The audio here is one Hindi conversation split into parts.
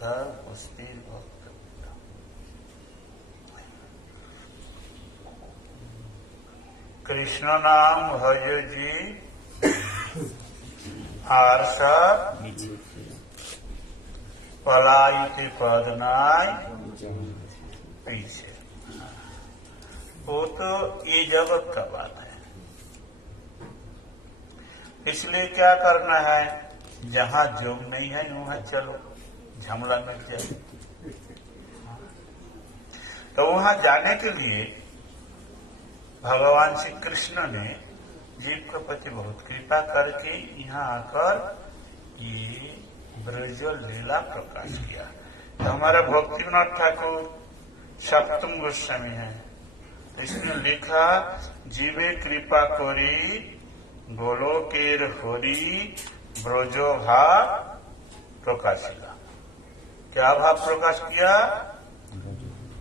उद्धर पुस्तिर भक्त। कृष्ण नाम भज जी आरसा पलायित पदनाय पीछे। वो तो ये जगत का बात है। इसलिए क्या करना है, जहाँ योग नहीं है वहां चलो, झमला मिल जाए। तो वहां जाने के लिए भगवान श्री कृष्ण ने जीव के प्रति बहुत कृपा करके यहाँ आकर ये ब्रज लीला प्रकाश किया। तो हमारा भक्तिविनोद ठाकुर सप्तम गोस्वामी है, इसने लिखा जीवे कृपा करी गोलोकेर हरि ब्रजो भाव प्रकाशिला। क्या भाव प्रकाश किया?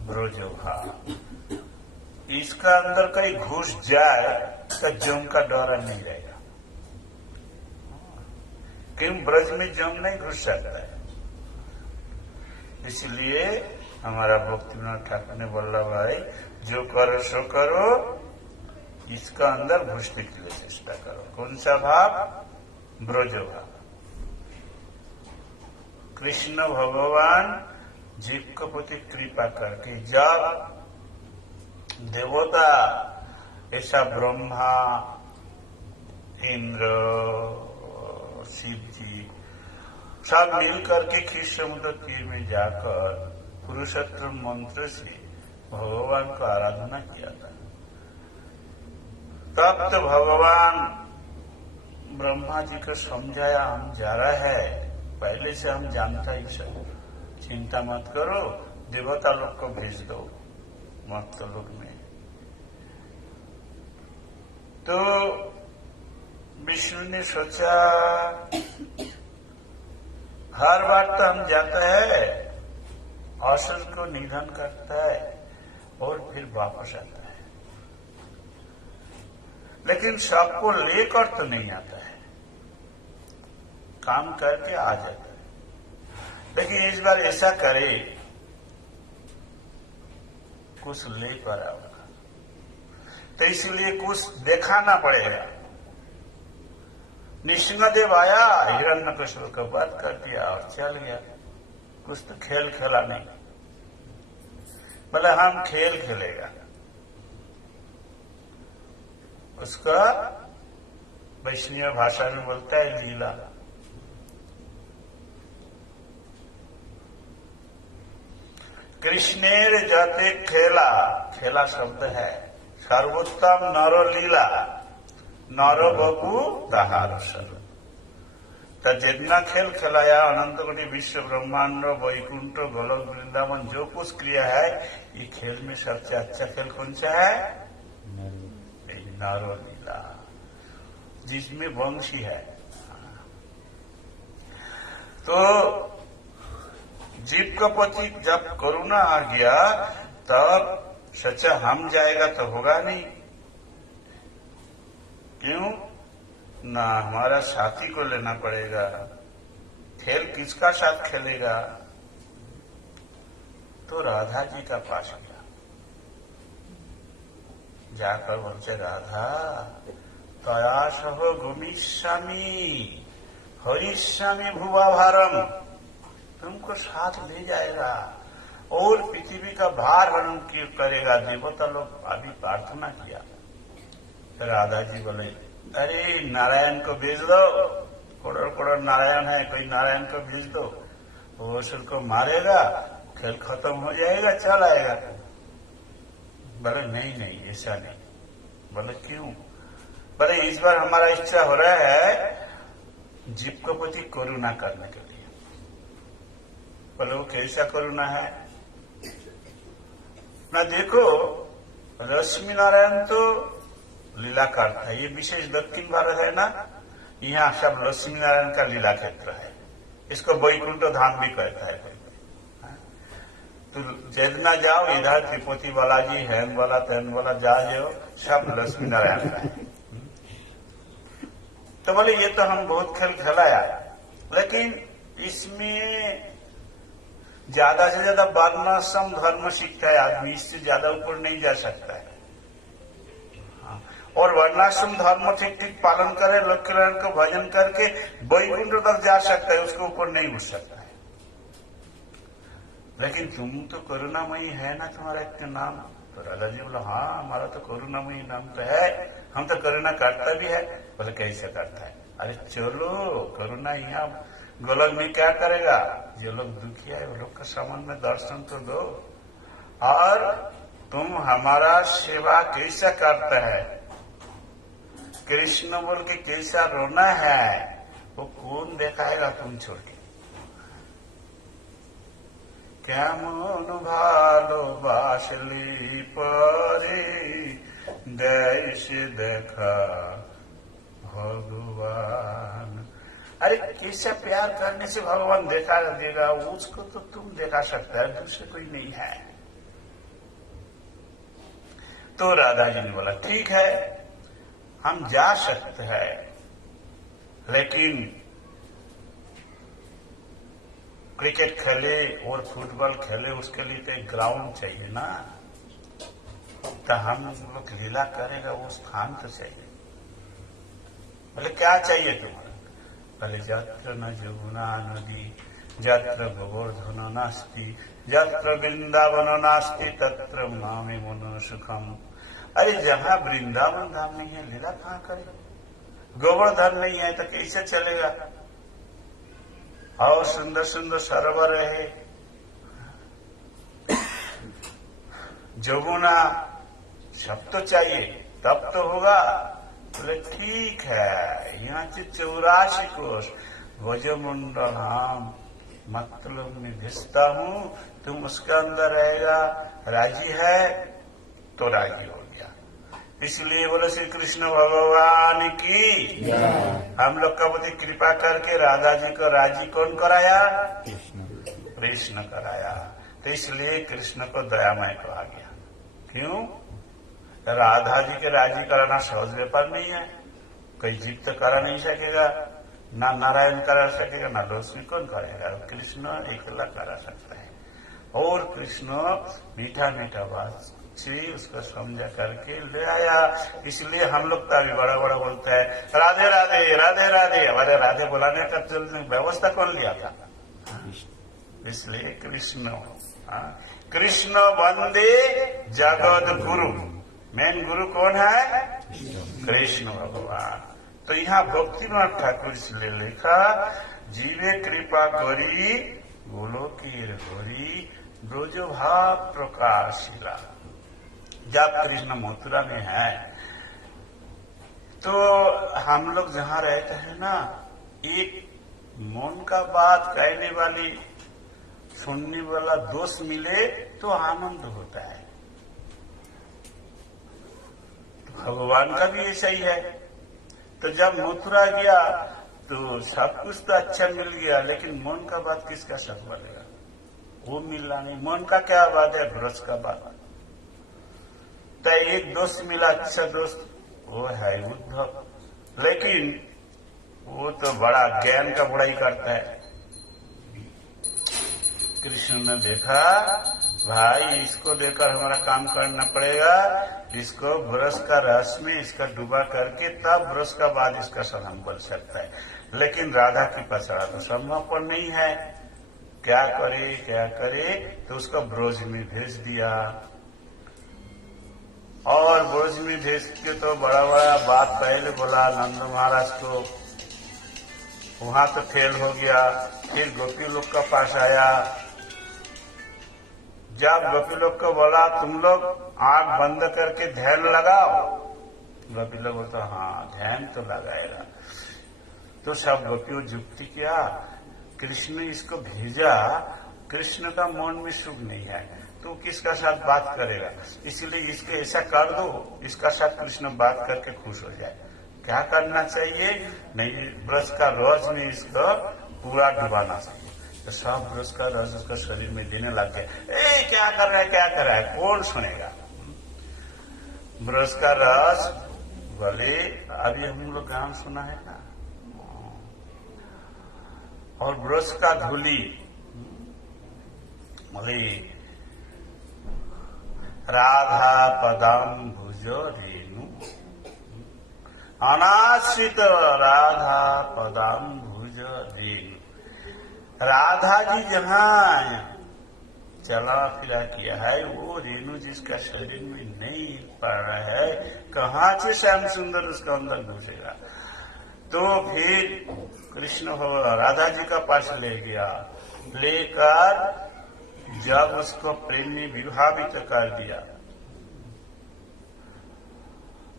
ब्रजो भाव। इसका अंदर कहीं घुस जाए तो जम का डर नहीं रहेगा, क्यों? ब्रज में जम नहीं घुस सकता है। इसलिए हमारा भक्तिविनोद ठाकुर ने बोला, भाई जो करो सो करो, इसका अंदर घुसने के लिए चेष्टा करो। कौन सा भाव? ब्रज भाव। कृष्ण भगवान जीव के प्रति कृपा करके जब देवता ऐसा ब्रह्मा, इंद्र, शिव जी सब मिल करके क्षीर समुद्र तीर में जाकर पुरुषोत्तम मंत्र से भगवान को आराधना किया था। तब तो भगवान ब्रह्मा जी को समझाया, हम जा रहा है, पहले से हम जानता ही सब, चिंता मत करो, देवता लोग को भेज दो मर्त लोग में। तो विष्णु ने सोचा, हर बार तो हम जाता है, असुर को निधन करता है और फिर वापस आता है, लेकिन सबको लेकर तो नहीं आता है, काम करके आ जाता है। लेकिन इस बार ऐसा करे, कुछ लेकर आओगा, तो इसलिए कुछ दिखाना पड़ेगा। नृसिंहदेव आया, हिरण्यकश्यप का बात कर दिया और चल गया। कुछ तो खेल खेला नहीं, बोले हम खेल खेलेगा। उसका वैष्णव भाषा में बोलता है लीला। कृष्णेर जाते खेला, खेला शब्द है सर्वोत्तम नरो लीला, नरो बपू दहार सर। तो जितना खेल खिलाया, अनंत कोटि विश्व ब्रह्मांड वैकुंठ गोलोक वृंदावन जो कुछ क्रिया है, ये खेल में सबसे अच्छा खेल कौन सा है? नरो लीला, जिसमें वंशी है। तो जीव का प्रति जब करुणा आ गया, तब सच्चा हम जाएगा तो होगा नहीं। क्यों? ना हमारा साथी को लेना पड़ेगा। खेल किसका साथ खेलेगा? तो राधा जी का पास गया, जाकर बोलते, राधा तया सह गुमिष्यामि हरिष्यामि भुवा भारम, तुमको साथ ले जाएगा और पृथ्वी का भार हरण करेगा। देवता लोग अभी प्रार्थना किया। तो राधा जी बोले, अरे नारायण को भेज दो, करोड़ करोड़ नारायण है, कोई नारायण को भेज दो, वो असुर को मारेगा, खेल खत्म हो जाएगा, चल आएगा। बोले नहीं नहीं, ऐसा नहीं। बोले क्यों? बोले इस बार हमारा इच्छा हो रहा है जीव को प्रति करुणा करने के लिए। बोले वो कैसा करुणा है? ना देखो, लक्ष्मी नारायण तो लीला करता है, ये विशेष दक्षिण भारत है ना, यहाँ सब लक्ष्मी नारायण का लीला क्षेत्र है। इसको वैकुंठ धाम भी कहता है। तो जितना जाओ इधर त्रिपुटी बालाजी, हैन वाला, तैन वाला, जाओ सब लक्ष्मी नारायण का है। तो बोले ये तो हम बहुत खेल खिलाया, लेकिन इसमें ज्यादा से ज्यादा वर्णाश्रम धर्म सीखता है आदमी, इससे ज्यादा ऊपर नहीं जा सकता है। और वर्णाश्रम धर्म ठीक ठीक पालन करे, लोक कल्याण का भजन करके वैकुंठ तक जा सकता है, उसके ऊपर नहीं उठ सकता है। लेकिन तुम तो करुणामयी है ना, तुम्हारा इतना नाम। तो राधा जी बोला हाँ हमारा तो करुणामयी नाम तो है, हम तो करुणा करता भी है। बोले कैसे करता है? अरे चलो करुणा यहाँ गोलक में क्या करेगा, जो लोग दुखी है वो लोग का संबंध में दर्शन तो दो, और तुम हमारा सेवा कैसा करता है, कृष्ण बोल के कैसा रोना है, वो कौन देखाएगा तुम छोड़ के। কেমন ভালোবাসলি পরে দেশে দেখা भगवान। अरे कैसा प्यार करने से भगवान देखा देगा, उसको तो तुम देखा सकता है, दूसरे कोई नहीं है। तो राधा जी ने बोला ठीक है हम जा सकते हैं, लेकिन क्रिकेट खेले और फुटबॉल खेले उसके लिए तो एक ग्राउंड चाहिए ना, तो हम लोग लीला करेगा वो स्थान तो चाहिए। बोले क्या चाहिए तुम्हारा? बोले जत्र न यमुना नदी जत्र गोवर्धन नास्ति जत्र वृंदावन नास्ति तत्र नामे मनो सुखम। अरे जहाँ वृंदावन धाम नहीं है लीला कहाँ करे, गोवर्धन नहीं है तो कैसे चलेगा, और सुंदर सुंदर सरोवर है, जमुना सब तो चाहिए तब तो होगा। बोले ठीक है यहाँ से 84 कोष वजमुंडल हम मतलब में भेजता हूँ, तुम उसके अंदर रहेगा, राजी है तो राजी हो गया। इसलिए बोले श्री कृष्ण भगवान की हम लोग का प्रति कृपा करके राधा जी को राजी कौन कराया? कृष्ण कराया। तो इसलिए कृष्ण को दयामय कहा गया। क्यों? राधा जी के राजी कराना सहज व्यापार नहीं है, कोई जीव तो करा नहीं सकेगा, ना नारायण करा सकेगा, ना लक्ष्मी कौन करेगा, कृष्ण अकेला करा सकता है। और कृष्ण मीठा मीठा बात से उसको समझा करके ले आया। इसलिए हम लोग तो अभी बड़ा बड़ा बोलता है राधे राधे राधे राधे, हमारे राधे बुलाने का व्यवस्था कौन लिया था? इसलिए कृष्ण कृष्ण वंदे जगत गुरु, मेन गुरु कौन है? कृष्ण भगवान। तो यहाँ भक्तिनाथ ठाकुर इसलिए लिखा जीवे कृपा करी गोलोकीर गोरी ब्रज भाव प्रकाशिला। जब कृष्ण मथुरा में है तो हम लोग जहाँ रहते हैं ना, एक मन का बात कहने वाली सुनने वाला दोस्त मिले तो आनंद होता है। तो भगवान का भी ऐसा ही है। तो जब मथुरा गया तो सब कुछ तो अच्छा मिल गया, लेकिन मन का बात किसका साथ बनेगा? वो मिलना नहीं। मन का क्या बात है? ब्रज का बात। तो एक दोस्त मिला, अच्छा दोस्त, वो है उद्धव, लेकिन वो तो बड़ा ज्ञान का बुराई करता है। कृष्ण ने देखा भाई इसको देकर हमारा काम करना पड़ेगा, इसको ब्रश का रस में इसका डूबा करके तब ब्रश का बाद इसका सलाम बन सकता है। लेकिन राधा की पसरा तो संभव नहीं है, क्या करे? तो उसको ब्रज में भेज दिया। और ब्रज में भेज के तो बड़ा बड़ा बात पहले बोला नंद महाराज को, वहां तो फेल हो गया। फिर गोपी लोग का पास आया। जब गोपी लोग को बोला तुम लोग आंख बंद करके ध्यान लगाओ, गोपी लोग बोलते हाँ ध्यान तो लगाएगा। तो सब गोपियों जुक्ति किया, कृष्ण ने इसको भेजा, कृष्ण का मन में सुख नहीं है तो किसका साथ बात करेगा, इसलिए इसके ऐसा कर दो इसका साथ कृष्ण बात करके खुश हो जाए। क्या करना चाहिए? नहीं, ब्रज का रस में इसको पूरा डुबाना चाहिए। तो सब ब्रज का रस उसका शरीर में देने लग गया। क्या कर रहा है कौन सुनेगा? ब्रज का रस बोले अभी हम लोग गान सुना है ना, और ब्रज का धूली बोले राधा पदाम्बुज रेणु, अनाश्रित राधा पदाम्बुज रेणु। राधा जी जहाँ चला फिरा किया है, वो रेणु जिसका शरीर में नहीं पड़ रहा है, कहाँ से श्याम सुंदर उसका अंदर घुसेगा। तो फिर कृष्ण राधा जी का पास ले गया, लेकर जब उसको प्रेम में विभावित कर दिया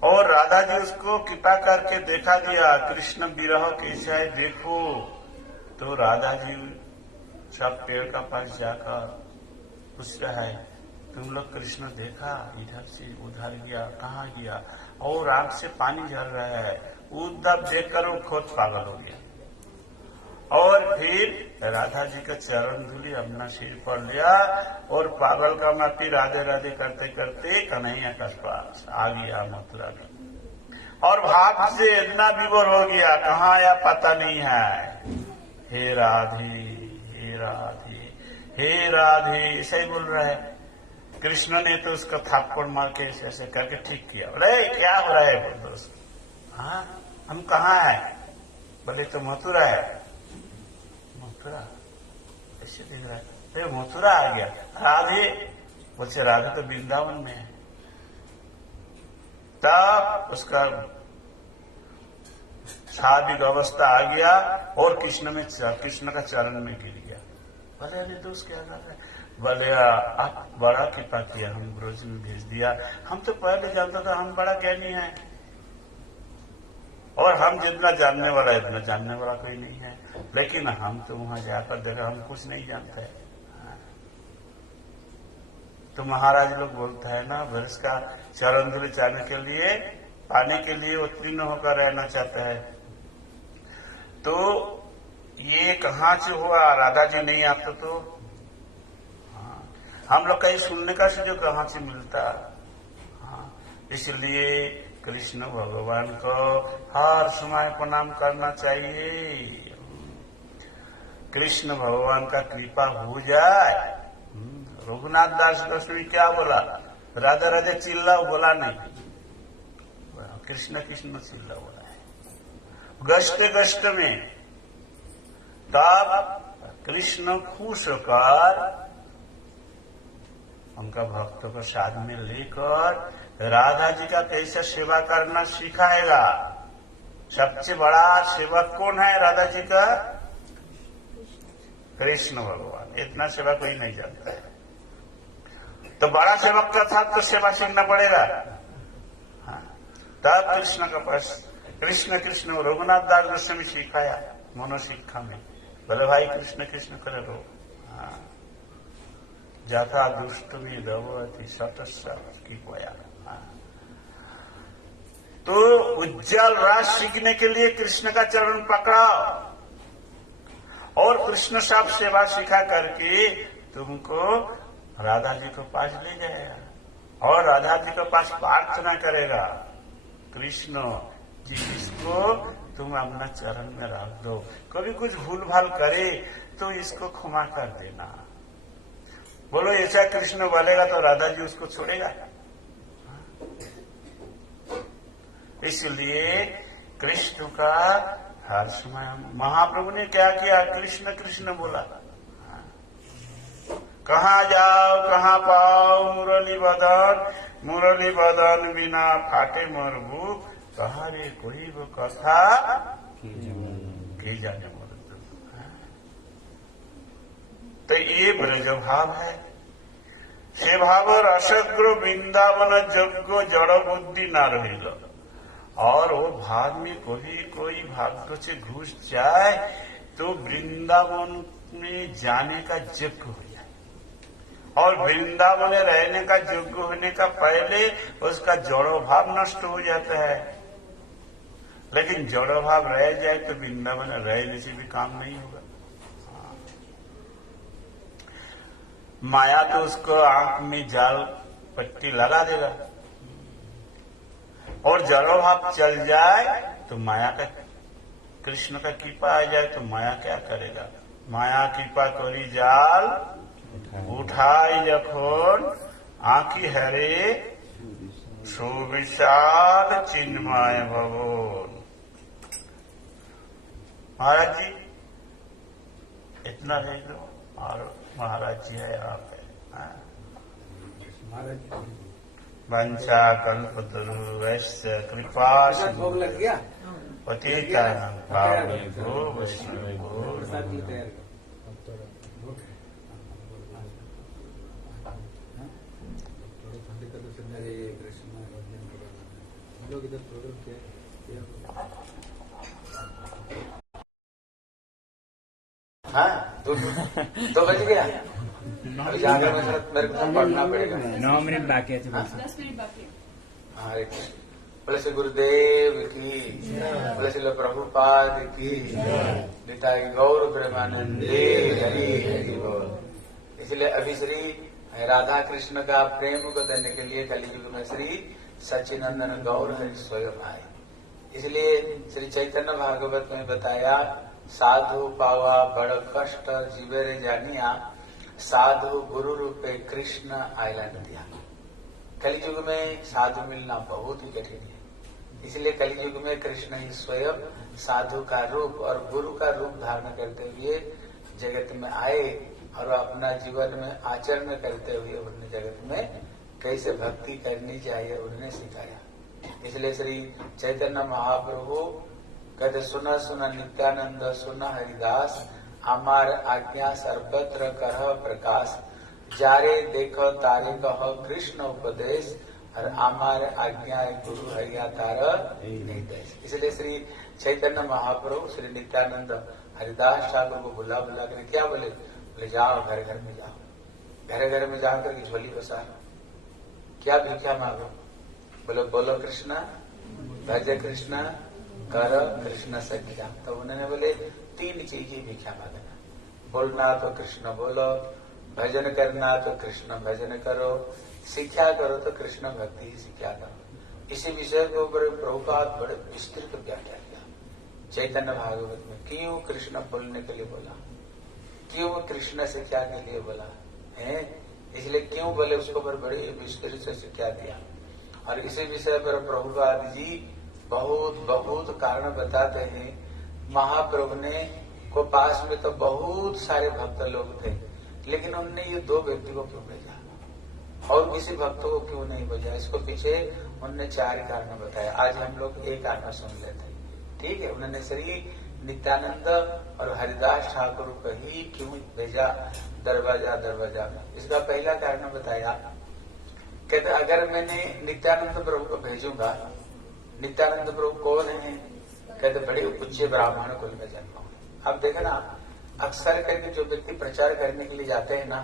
और राधा जी उसको कृपा करके देखा दिया कृष्ण विरह कैसा है देखो, तो राधा जी सब पेड़ का पास जाकर पूछ रहा है, तुम लोग कृष्ण देखा, इधर से उधर गया, कहाँ गया, और आंख से पानी झर रहा है। उद्धव देखकर वो खुद पागल हो गया और फिर राधा जी का चरण धूली अपना सिर पर लिया और पागल का माटी राधे राधे करते करते कन्हैया के पास आ गया मथुरा में। और भाग से इतना विभोर हो गया, कहाँ आया पता नहीं है। हे राधे हे राधे हे राधे ऐसा ही बोल रहा है। कृष्ण ने तो उसको थप्पड़ मार के ऐसे करके ठीक किया। बोले क्या हो रहा है बोल दोस्त, हाँ हम कहाँ है? बोले तो मथुरा है। मथुरा ऐसे दिख रहा है, मथुरा आ गया। राधे बोलते राधे तो वृंदावन में है। तब उसका शारीरिक अवस्था आ गया और कृष्ण का चरण में गिर गया। बोले अरे दोस्त क्या कर रहे? बोले आप बड़ा कृपा किया, हम ब्रज में भेज दिया। हम तो पहले जानता था हम बड़ा ज्ञानी है और हम जितना जानने वाला इतना जानने वाला कोई नहीं है, लेकिन हम तो वहां जाकर देखा हम कुछ नहीं जानते। तो महाराज लोग बोलता है ना, ब्रज का चरण धूल जाने के लिए पाने के लिए उत्तीर्ण होकर रहना चाहता है। तो ये कहाँ से हुआ? राधा जी नहीं आता तो हम लोग कहीं सुनने का सुझाव कहाँ से मिलता। इसलिए कृष्ण भगवान को हर समय प्रणाम करना चाहिए। कृष्ण भगवान का कृपा हो जाए। रघुनाथ दास गोस्वामी क्या बोला? राधा राधा चिल्लाओ बोला नहीं, कृष्ण कृष्ण चिल्ला बोला है। गश्त में तब कृष्ण खुश होकर उनका भक्तों को साथ में लेकर राधा जी का कैसे सेवा करना सिखाएगा। सबसे बड़ा सेवक कौन है राधा जी का? कृष्ण भगवान। इतना सेवा कोई नहीं जानता है। तो बड़ा सेवक का साथ तो सेवा सीखना पड़ेगा। तब कृष्ण का पास कृष्ण कृष्ण रघुनाथ दास गोस्वामी सिखाया मनोशिक्षा में। बोले भाई कृष्ण कृष्ण करे रो। जाता दुष्ट भी दवती सतस्सा की कोया। तो उज्जवल राज सीखने के लिए कृष्ण का चरण पकड़ाओ और कृष्ण साहब सेवा सिखा करके तुमको राधा जी को पास ले जाएगा और राधा जी के पास प्रार्थना करेगा, कृष्ण जी इसको तुम अपना चरण में रख दो, कभी कुछ भूल भाल करे तो इसको क्षमा कर देना। बोलो ऐसा कृष्ण बोलेगा तो राधा जी उसको छोड़ेगा? इसलिए कृष्ण का हर समय महाप्रभु ने क्या किया? कृष्ण कृष्ण बोला। कहाँ जाओ कहाँ पाओ मुरली बदन बिना फाटे मरबू, कहा रे कोई वो कथा की जाने मोर। तो ये ब्रज भाव है। से भाव रसग्र वृंदावन यज्ञ जड़ बुद्धि न रहिल। और वो भाव में कोई भाग्य से घुस जाए तो वृंदावन में जाने का यज्ञ हो जाए। और वृंदावन में रहने का योग्य होने का पहले उसका जड़ो भाव नष्ट हो जाता है। लेकिन जड़ो भाव रह जाए तो वृंदावन रहने से भी काम नहीं होगा। माया तो उसको आंख में जाल पट्टी लगा देगा और जड़ो भाव चल जाए तो माया का कृष्ण का कृपा आ जाए तो माया क्या करेगा? माया कृपा करी जाल উঠাই যখন আঁকি হারে সুবিशाल चिन्मय भवन। महाराज जी इतना देख लो, और महाराज जी है यहाँ पे। वंशा कल्पतरुश्च कृपा पतितानां पावनेभ्यो वैष्णवेभ्यो लोग इधर प्रोग्राम किया। हाँ, दो बज गया। अभी जाने में मेरे को पढ़ना पड़ेगा। 9 मिनट बाकी है। 10 मिनट बाकी है। हरे कृष्ण। बोले श्री गुरुदेव की, बोले श्री प्रभुपाद की, निताई गौर प्रेमानंदे हरि हरि बोल। इसलिए अभी श्री राधा कृष्ण का प्रेम को देने के लिए कलियुग में श्री सच्चिनंदन गौर हरि स्वयं आए। इसलिए श्री चैतन्य भागवत में बताया, साधु पावा बड़ कष्ट जीवे रे जानिया, साधु गुरु रूपे कृष्ण आयला नदिया। कलियुग में साधु मिलना बहुत ही कठिन है। इसलिए कलियुग में कृष्ण ही स्वयं साधु का रूप और गुरु का रूप धारण करते हुए जगत में आए और अपना जीवन में आचरण करते हुए उन्होंने जगत में कैसे भक्ति करनी चाहिए उन्होंने सिखाया। इसलिए श्री चैतन्य महाप्रभु कहते, सुना सुना नित्यानंद सुना हरिदास, हमार आज्ञा सर्वत्र करह प्रकाश, जारे देखो तारे कह कृष्ण उपदेश, और हमारे आज्ञा गुरु हरिया तार निर्देश। इसलिए श्री चैतन्य महाप्रभु श्री नित्यानंद हरिदास ठाकुर को बुला बुला कर क्या बोले? बोले जाओ घर घर में जाओ, घर घर में जाकर की झोली बसाओ, क्या भिक्षा मांगो? बोलो बोलो कृष्ण, भज कृष्ण, कर कृष्ण सख्या। तो उन्होंने बोले 3 चीज ही भिक्षा मांगना, बोलना तो कृष्ण बोलो, भजन करना तो कृष्ण भजन करो, शिक्षा करो तो कृष्ण भक्ति ही शिक्षा करो। इसी विषय को प्रभुपाद बड़े विस्तृत व्याख्या किया चैतन्य भागवत में। क्यों कृष्ण बोलने के लिए बोला, क्यों कृष्ण शिक्षा के लिए बोला है, इसलिए क्यों बोले उसको पर बड़ी विस्तृत से शिक्षा दिया। और इसी विषय पर प्रभुपाद जी बहुत बहुत कारण बताते हैं। महाप्रभु ने को पास में तो बहुत सारे भक्त लोग थे, लेकिन उन्होंने ये 2 व्यक्ति को क्यों भेजा और किसी भक्तों को क्यों नहीं भेजा? इसको पीछे उन्होंने 4 कारण बताया। आज हम लोग एक कारण सुन लेते हैं, ठीक है। उन्होंने श्री नित्यानंद और हरिदास ठाकुर को ही क्यों भेजा दरवाजा दरवाजा में? इसका पहला कारण बताया, कहते अगर मैंने नित्यानंद प्रभु को भेजूंगा, नित्यानंद प्रभु कौन है? कहते बड़े उच्च ब्राह्मण कुल में जन्म हुए। अब देखे ना, अक्सर करके जो व्यक्ति प्रचार करने के लिए जाते हैं ना,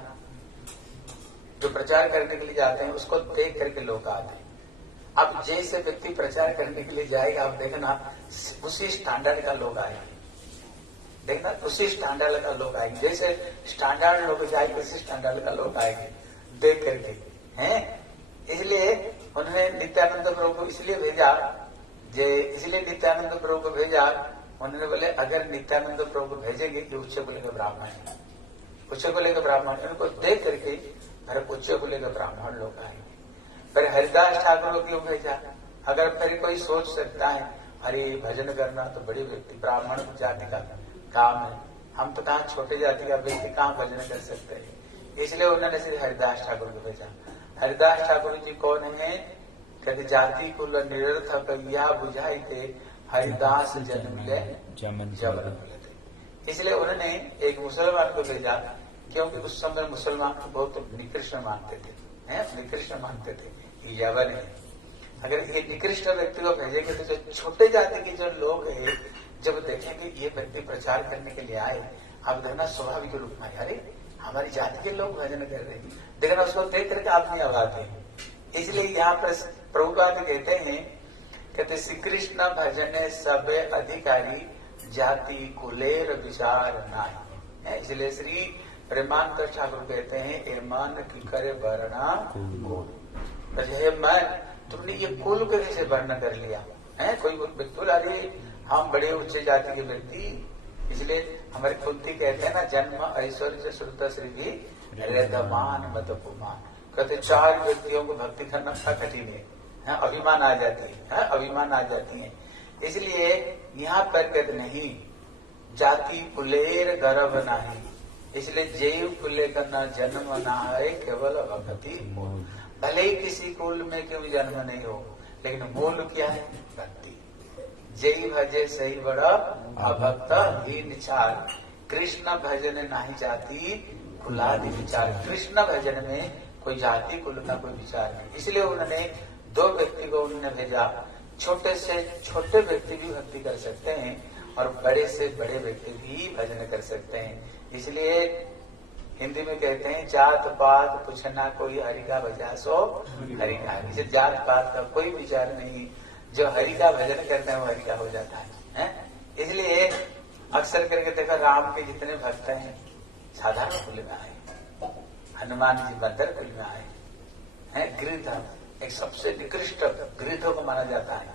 जो प्रचार करने के लिए जाते हैं उसको देख करके लोग आते हैं। अब जैसे व्यक्ति प्रचार करने के लिए जाएगा, आप देखना उसी स्टैंडर्ड का लोग आएंगे, देखना उसी स्टैंडर्ड का लोग आएंगे। जैसे स्टैंडर्ड लोग जाएंगे उसी स्टैंडर्ड का लोग आएंगे देख करके हैं। इसलिए उन्होंने नित्यानंद प्रभु को इसलिए भेजा, इसलिए नित्यानंद प्रभु को भेजा। उन्होंने बोले अगर नित्यानंद प्रभु को भेजेंगे कि उच्च कुल के ब्राह्मण है, उच्च कुल के ब्राह्मण, उनको देख करके हर उच्च कुल के ब्राह्मण लोग आएंगे। फिर हरिदास ठाकुर को क्यों भेजा? अगर फिर कोई सोच सकता है अरे भजन करना तो बड़ी व्यक्ति ब्राह्मण जाति का काम है, हम तो कहाँ छोटे जाति का व्यक्ति कहाँ भजन कर सकते हैं, इसलिए उन्होंने श्री हरिदास ठाकुर को भेजा। हरिदास ठाकुर जी कौन है? कहते जाति कुल निरर्थक यह बुझाई थे, हरिदास जन्मिले जबन मिले। इसलिए उन्होंने एक मुसलमान को भेजा, क्योंकि उस समय मुसलमान को बहुत निकृष्ट मानते थे, निकृष्ट मानते थे कि यवन है। अगर ये निकृष्ट व्यक्ति को भेजेंगे तो जो छोटे जाति के जो लोग हैं जब देखेंगे ये व्यक्ति प्रचार करने के लिए आए, आप देखना स्वाभाविक रूप में अरे हमारी जाति के लोग भजन कर रहे हैं, देखना उसको देख करके आप नहीं आवाते हैं। इसलिए यहाँ पर प्रभुपाद कहते हैं, कहते श्री कृष्ण भजने सब अधिकारी, जाति कुलेर विचार नाई। इसलिए श्री प्रेमानंद ठाकुर कहते हैं ए मन की करे वर्णा कुल, हे मन तुमने ये कुल को कैसे वर्ण कर लिया है? कोई बिल्कुल अरे हम बड़े उच्च जाति के व्यक्ति, इसलिए हमारे कुंती कहते हैं ना, जन्म ऐश्वर्य श्रुत श्री रेदमान मतपुमान, कहते 4 व्यक्तियों को भक्ति करना बड़ा कठिन है, अभिमान आ जाती है, अभिमान आ जाती है। इसलिए यहाँ पर कहते नहीं, जाति कुलेर गर्भ नहीं, इसलिए जैव कुले का न जन्म ना है, केवल भक्ति मूल। भले ही किसी कुल में क्यों जन्म नहीं हो, लेकिन मूल क्या है? भक्ति। जय भजे सही बड़ा अभक्त हीन चार, कृष्ण भजन नहीं जाति कुलादि विचार। कृष्ण भजन में कोई जाति कुल का कोई विचार नहीं। इसलिए उन्होंने 2 व्यक्ति को उन्होंने भेजा। छोटे से छोटे व्यक्ति भी भक्ति कर सकते हैं और बड़े से बड़े व्यक्ति भी भजन कर सकते हैं। इसलिए हिंदी में कहते हैं, जात पात पूछना कोई हरि का भजा सो हरि का। इसे जात पात का कोई विचार नहीं, जो हरि का भजन करते हैं वो हरि का हो जाता है। इसलिए अक्सर करके देखा, राम के जितने भक्त हैं साधारण कुल में आए, हनुमान जी बंदर कुल में आए हैं। गिरधर एक सबसे निकृष्ट गिरधों को माना जाता है।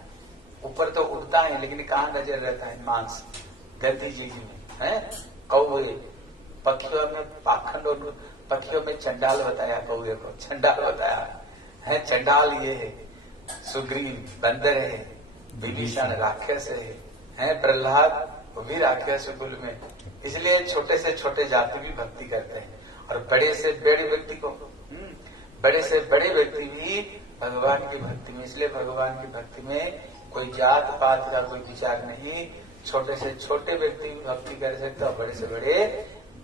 ऊपर तो उड़ता है लेकिन कहाँ नजर रहता है? मांस गद्दी जी में है। कौवे, पक्षियों में पाखंड और पक्षियों में चंडाल बताया, कौवे को चंडाल बताया है। चंडाल ये है, सुग्रीव बंदर है, विभीषण राक्षस है, प्रहलाद वो भी राक्षस कुल में। इसलिए छोटे से छोटे जाति भी भक्ति करते हैं और बड़े से बड़े व्यक्ति को, बड़े से बड़े व्यक्ति भी भगवान की भक्ति में। इसलिए भगवान की भक्ति में कोई जात पात का कोई विचार नहीं। छोटे से छोटे व्यक्ति भी भक्ति कर सकते और बड़े से बड़े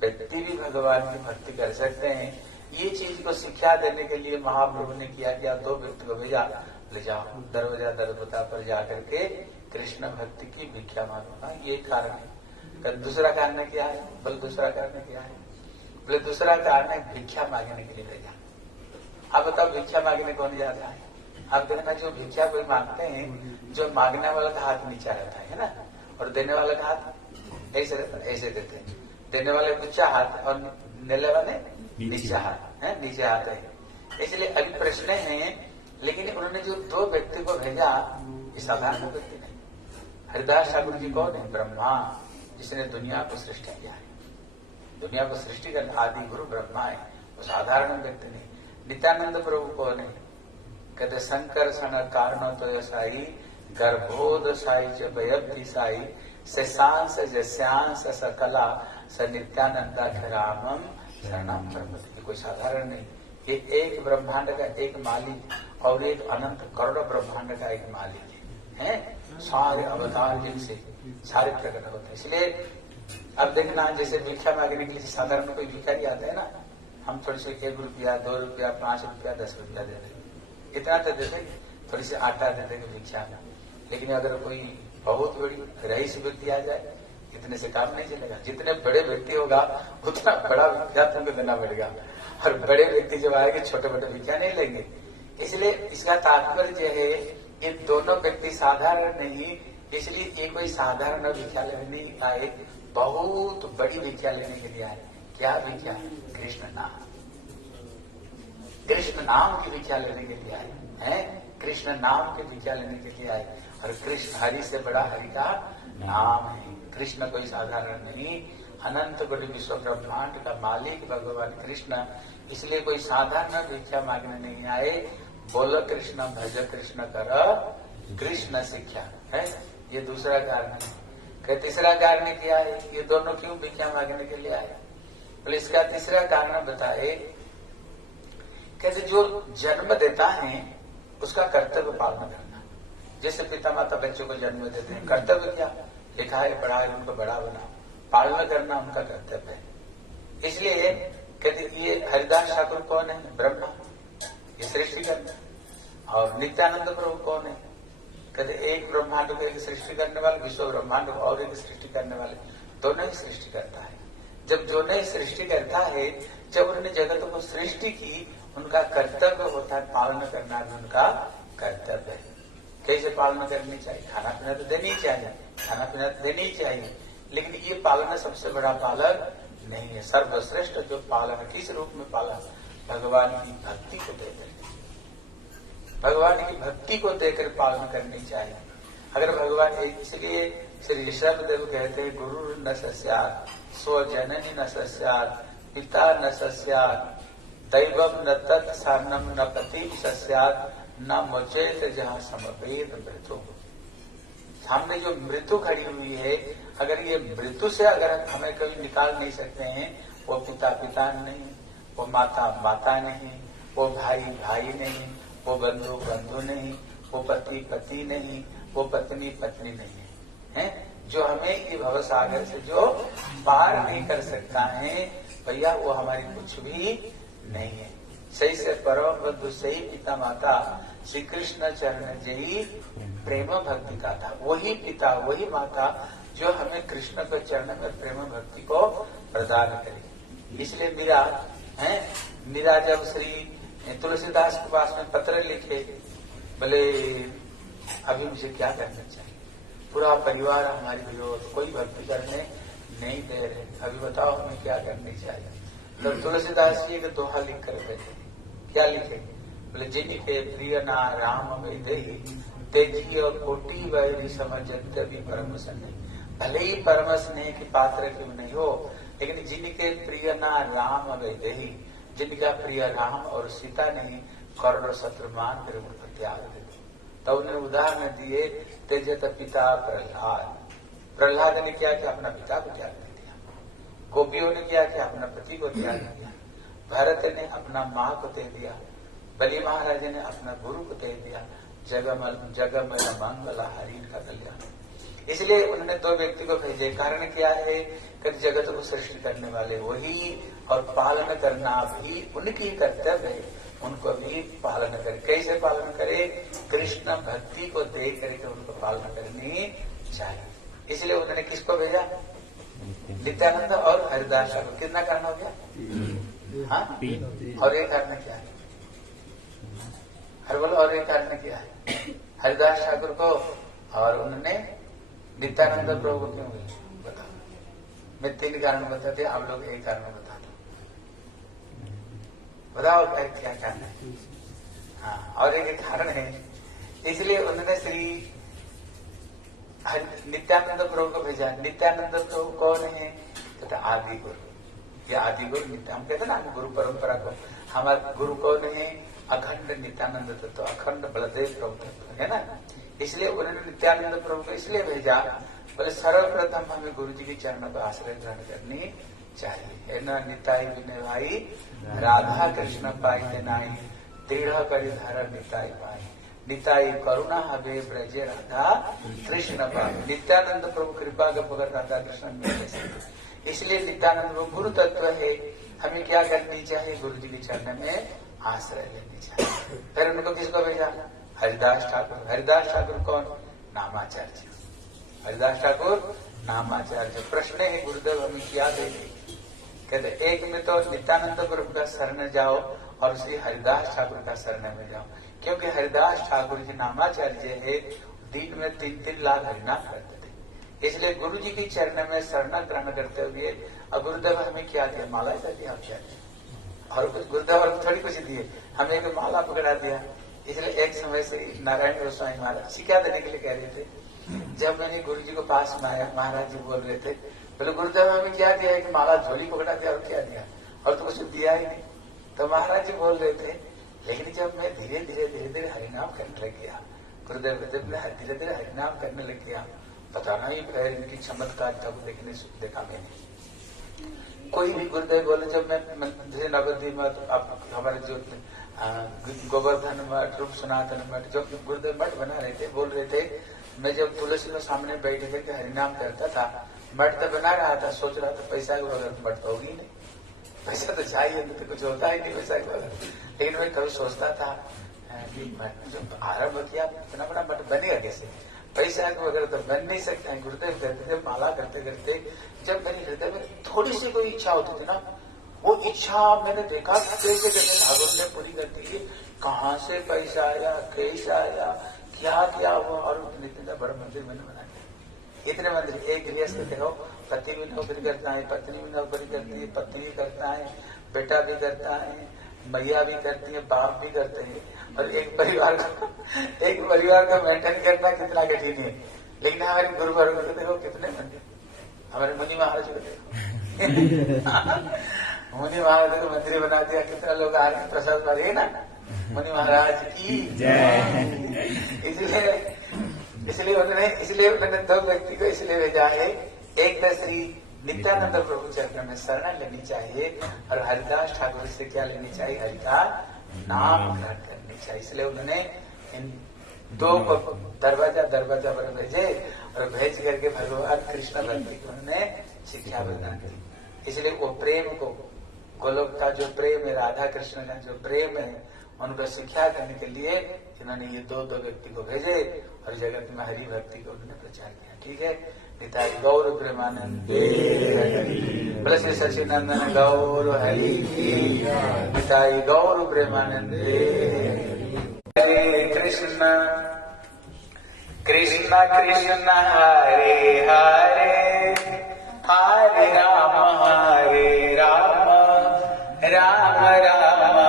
व्यक्ति भी भगवान की भक्ति कर सकते हैं। ये चीज को शिक्षा देने के लिए महाप्रभु ने किया कि 2 व्यक्ति को भेजा, ले जाओ दरवाजा दरबता पर जाकर के कृष्ण भक्ति की भिक्षा मांगो। ये कारण है। दूसरा कारण क्या है? बोले दूसरा कारण क्या है? बोले दूसरा कारण है भिक्षा मांगने के लिए भेजा। आप बताओ भिक्षा मांगने कौन जाता है? आप देखना, जो भिक्षा कोई मांगते हैं, जो मांगने वाला का हाथ नीचा रहता है ना, और देने वाले का हाथ ऐसे रहता है, ऐसे देते हैं। देने वाले ऊंचा हाथ और नेले वाले नीचा हाथ है, नीचे हाथ है। इसलिए अभी प्रश्न है, लेकिन उन्होंने जो 2 व्यक्ति को भेजा, ये साधारण व्यक्ति नहीं। हरिदास ठाकुर जी कौन है? ब्रह्मा, जिसने दुनिया को सृष्टि किया है। दुनिया को सृष्टि करने आदि गुरु ब्रह्मा है, वो साधारण व्यक्ति नहीं। नित्यानंद प्रभु कौन है? कहते शंकर सन कारण तो साई, गर्भोद साई च भयब्धि साई, शेषांश जस्यांश सकला स नित्यानंदाखरामम शरणम ब्रह्मति। कोई साधारण नहीं। ये एक ब्रह्मांड का एक मालिक और एक अनंत करोड़ ब्रह्मांड का एक मालिक है। सारे अवतार जिनसे सारे प्रकट होते हैं। इसलिए अब देखना, जैसे भिक्षा मांगने के लिए साधारण कोई भिखारी आता है ना, हम थोड़ी सी 1 रुपया 2 रुपया 5 रुपया 10 रुपया दे देते, इतना तो देते, थोड़ी सी आटा दे देंगे भिक्षा में। लेकिन अगर कोई बहुत बड़ी रईस व्यक्ति आ जाए, इतने से काम नहीं चलेगा। जितने बड़े व्यक्ति होगा उतना बड़ा भिक्षा तुमको देना पड़ेगा, और बड़े व्यक्ति जब आएंगे छोटे बड़े भिक्षा नहीं लेंगे। इसलिए इसका तात्पर्य है, ये दोनों व्यक्ति साधारण नहीं, इसलिए ये कोई साधारण भिक्षा लेने नहीं आए, बहुत बड़ी भिक्षा लेने के लिए आए। क्या भिक्षा? कृष्ण नाम। कृष्ण नाम की भिक्षा लेने के लिए आए हैं। कृष्ण नाम की भिक्षा लेने के लिए आए, और कृष्ण हरि से बड़ा हरि का नाम है। कृष्ण कोई साधारण नहीं, अनंत बड़े विश्व ब्रह्मांड का मालिक भगवान कृष्ण। इसलिए कोई साधारण भिक्षा मांगने नहीं आए। बोलो कृष्ण भज कृष्ण कर कृष्ण शिक्षा है, ये दूसरा कारण है। तीसरा कारण क्या है? ये दोनों क्यों भिक्षा मांगने के लिए आए? बोले इसका तीसरा कारण बताए, कहते जो जन्म देता है उसका कर्तव्य पालन करना। जैसे पिता माता बच्चों को जन्म देते हैं, कर्तव्य क्या? लिखा है पढ़ा है, उनको बड़ा बनाओ, पालन करना उनका कर्तव्य है। इसलिए कहते ये हरिदास ठाकुर कौन है? ब्रह्मा, ये सृष्टि करना। और नित्यानंद प्रभु कौन है? कहते एक ब्रह्मांड को एक सृष्टि करने वाले, विश्व ब्रह्मांड को और एक सृष्टि करने वाले, दोनों ही सृष्टि करता है। जब दोनों ही सृष्टि करता है, जब उन्होंने जगत को सृष्टि की, उनका कर्तव्य होता है पालन करना भी उनका कर्तव्य है। कैसे पालना करनी चाहिए? खाना पीना तो देनी चाहिए, खाना पीना तो देनी चाहिए, लेकिन ये पालना सबसे बड़ा पालन नहीं है। सर्वश्रेष्ठ जो पालन किस रूप में पालन? भगवान की भक्ति को देकर, भगवान की भक्ति को देकर पालन करनी चाहिए। अगर भगवान, इसलिए श्री ऋषभदेव कहते हैं गुरु न सस्यात्, स्वजननी न सस्यात्, पिता न सस्यात्, दैवम न तत् सार्णम न पति सस्यात्, न मुचेत जहाँ समवेद मृत्यु। सामने जो मृत्यु खड़ी हुई है, अगर ये मृत्यु से अगर हमें कभी निकाल नहीं सकते हैं, वो पिता पिता नहीं, वो माता माता नहीं, वो भाई भाई नहीं, वो बंधु बंधु नहीं, वो पति पति नहीं, वो पत्नी पत्नी नहीं है, जो हमें ये भवसागर से जो पार नहीं कर सकता है भैया, वो हमारी कुछ भी नहीं है। सही से परम बंधु सही पिता माता श्री कृष्ण चरण जयी प्रेम भक्ति का था, वही पिता वही माता जो हमें कृष्ण के चरण में प्रेम भक्ति को प्रदान करे। इसलिए मीरा जब श्री तुलसीदास के पास में पत्र लिखे, बोले अभी मुझे क्या करना चाहिए, पूरा परिवार हमारी विरोध, कोई भक्ति करने नहीं दे रहे, अभी बताओ हमें क्या करनी चाहिए। तो तुलसीदास जी एक दोहा लिख कर बैठे, क्या लिखे, बोले जिनके प्रिय ना राम वैदेही, तेजी और कोटि वैरी समझते भी परम स्नेह। भले ही परम स्नेह की पात्र क्यों नहीं हो, लेकिन जिनके प्रिय ना राम वैदेही, जिनका प्रिय राम और सीता नहीं, कर्ण शत्रुमान फिर उनको त्याग दे। तो उन्होंने उदाहरण दिए, तेजत पिता प्रहलाद, प्रहलाद ने क्या किया, अपना पिता को त्याग दे दिया। गोपियों ने क्या किया, अपना पति को त्याग दिया। भरत ने अपना माँ को दे दिया। बलि महाराज ने अपना गुरु को दे दिया। जगमल मंगल हरि का कल्याण। इसलिए उन्होंने दो व्यक्ति को भेजे। कारण क्या है कि जगत को सृष्टि करने वाले वही और पालन करना भी उनकी कर्तव्य है, उनको भी पालन करे। कैसे पालन करे, कृष्ण भक्ति को देख करके उनको पालन करनी चाहिए। इसलिए उन्होंने किसको भेजा, नित्यानंद और हरिदास ठाकुर। कितना कारण हो गया, हाँ, और एक कारण क्या है, हर बोलो, और एक कारण क्या है, हरिदास ठाकुर को और उन्होंने नित्यानंद प्रभु को क्यों बताओ। मैं 3 कारण बताते, आप लोग एक कारण बता दो, बताओ क्या कारण है। हाँ, और एक कारण है, इसलिए उन्होंने श्री नित्यानंद प्रभु को भेजा। नित्यानंद प्रभु कौन है, तो आदि गुरु। ये आदि गुरु नित्य, हम कहते ना गुरु परंपरा को, हमारे गुरु कौन है, अखंड नित्यानंद तत्व, अखंड बलदेव प्रभु तत्व है ना। इसलिए उन्होंने नित्यानंद प्रभु को इसलिए भेजा, बोले सर्वप्रथम हमें गुरु जी के चरणों पर आश्रय ग्रहण करनी चाहिए, है ना। निताई विनय भाई राधा कृष्ण पाई नाई, दृढ़ परिधार निताई पाई, निताई करुणा हवे ब्रजे राधा कृष्ण पाई। नित्यानंद प्रभु कृपा का भगत राधा कृष्ण मिले। इसलिए नित्यानंद प्रभु गुरु तत्व है, हमें क्या करनी चाहिए, गुरु जी के चरण में आश्रय लेनी चाहिए। फिर उनको किसको भेजा, हरिदास ठाकुर। हरिदास ठाकुर कौन, नामाचार्य। हरिदास ठाकुर नामाचार्य। प्रश्न है गुरुदेव हमें क्या देंगे, कहते एक में तो नित्यानंद प्रभु का शरण जाओ और श्री हरिदास ठाकुर का शरण में जाओ, क्योंकि हरिदास ठाकुर जी नामाचार्य है, दिन में 3-3 लाख हरिनाम करते थे। इसलिए गुरु जी की चरण में शरण ग्रहण करते हुए, और गुरुदेव हमें क्या दिया, माला कर दिया आचार्य, और कुछ गुरुदेव और थोड़ी कुछ दिए, हमें भी माला पकड़ा दिया। इसलिए एक समय से नारायण गोस्वामी महाराज शिक्षा देने के लिए कह रहे थे। जब मैंने गुरु जी को पास में आया, महाराज जी बोल रहे थे, बोले गुरुदेव हमें क्या दिया है कि माला झोली पकड़ा दिया, और क्या दिया, और तो कुछ दिया ही नहीं। तो महाराज जी बोल रहे थे, लेकिन जब मैं धीरे धीरे हरिनाम करने लग गया, गुरुदेव धीरे धीरे हरिनाम करने लग गया, पता नहीं फिर इनकी चमत्कार तब देखा मैंने। कोई भी गुरुदेव बोले, जब मैं नवद्वीप में हमारे जो गोवर्धन मठ, रूप सनातन मठ, जो गुरुदेव मठ बना रहे थे, बोल रहे थे, मैं जब तुलसी में सामने बैठ करके हरिनाम करता था, मठ तो बना रहा था, सोच रहा था पैसा के बगैर मठ तो होगी नहीं, पैसा तो चाहिए, तो कुछ होता ही नहीं पैसा के बगैर। लेकिन मैं कभी सोचता था कि मठ जब आरम्भ किया, इतना बड़ा मठ बनेगा कैसे, पैसा के बगैर तो बन नहीं सकता है। गुरुदेव करते थे, माला करते करते जब मेरे हृदय में थोड़ी सी कोई इच्छा होती थी ना, वो इच्छा मैंने देखा कैसे कैसे ठाकुर ने पूरी कर दी। कहाँ से पैसा आया, कैसे आया, क्या क्या हुआ, और इतने बड़ा मंदिर मैंने बना दिया। इतने मंदिर, एक गृहस्थ देखो, पति भी नौकरी करता है, पत्नी भी नौकरी करती है, पति भी करता है, बेटा भी करता है, मैया भी करती है, बाप भी करते हैं, और एक परिवार का मेंटेन करना कितना कठिन है। लेकिन हमारे गुरु वर्ग को देखो कितने मंदिर, हमारे मुनि महाराज को देखो मुनि महाराज को मंदिर बना दिया, कितना लोग आ रहे हैं प्रसाद पा रहे ना, मुनि महाराज की इसलिए उन्होंने दो व्यक्ति को इसलिए भेजा है, एक तो श्री नित्यानंद प्रभु चरण में शरण लेनी चाहिए और हरिदास ठाकुर से क्या लेनी चाहिए, हरि का नाम ग्रहण करनी चाहिए। इसलिए उन्होंने इन दो को दरवाजा पर भेजे और भेज करके भगवान कृष्ण भक्ति को उन्होंने शिक्षा प्रदान की। इसलिए वो प्रेम को, गोलोक का जो प्रेम है, राधा कृष्ण का जो प्रेम है, उनको शिक्षा करने के लिए इन्होंने ये दो व्यक्ति को भेजे और जगत में हरि भक्ति को उन्होंने प्रचार किया। ठीक है, निताई गौर प्रेमानंदे, बोले श्री सच्चिदानंद गौर हरि की, निताई गौर प्रेमानंदे। हरे कृष्ण कृष्ण कृष्ण हरे हरे, हरे राम राम राम